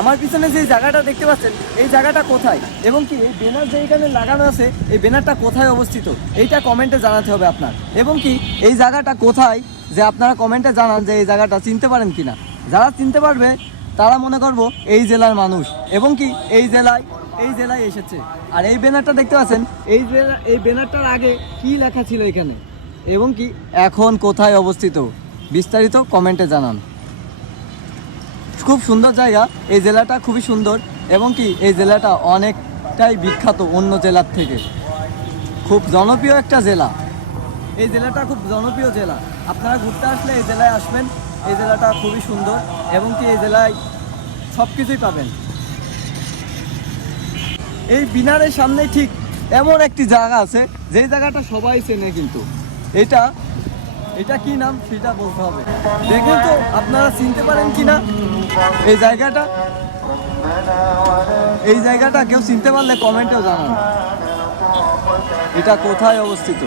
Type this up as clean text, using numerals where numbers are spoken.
আমার পিছনে যে জায়গাটা দেখতে পাচ্ছেন এই জায়গাটা কোথায় এবং কি এই ব্যানার যে এখানে লাগানো আছে এই ব্যানারটা কোথায় অবস্থিত এইটা কমেন্টে জানাতে হবে আপনার। এবং কি এই জায়গাটা কোথায় যে আপনারা কমেন্টে জানান যে এই জায়গাটা চিনতে পারেন কিনা। যারা চিনতে পারবে তারা মনে করবো এই জেলার মানুষ এবং কি এই জেলায় এসেছে। আর এই ব্যানারটা দেখতে পাচ্ছেন এই ব্যানারটার আগে কি লেখা ছিল এখানে এবং কি এখন কোথায় অবস্থিত বিস্তারিত কমেন্টে জানান। খুব সুন্দর জায়গা, এই জেলাটা খুবই সুন্দর এবং কি এই জেলাটা অনেকটাই বিখ্যাত অন্য জেলার থেকে। খুব জনপ্রিয় একটা জেলা, এই জেলাটা খুব জনপ্রিয় জেলা। আপনারা ঘুরতে আসলে এই জেলায় আসবেন, এই জেলাটা খুবই সুন্দর এবং কি এই জেলায় সব কিছুই পাবেন। এই বিনারের সামনে ঠিক এমন একটি জায়গা আছে যেই জায়গাটা সবাই চেনে, কিন্তু এটা কি নাম সেটা বলতে হবে। দেখুন তো আপনারা চিনতে পারেন কিনা এই জায়গাটা কেউ চিনতে পারলে কমেন্টেও জানান এটা কোথায় অবস্থিত।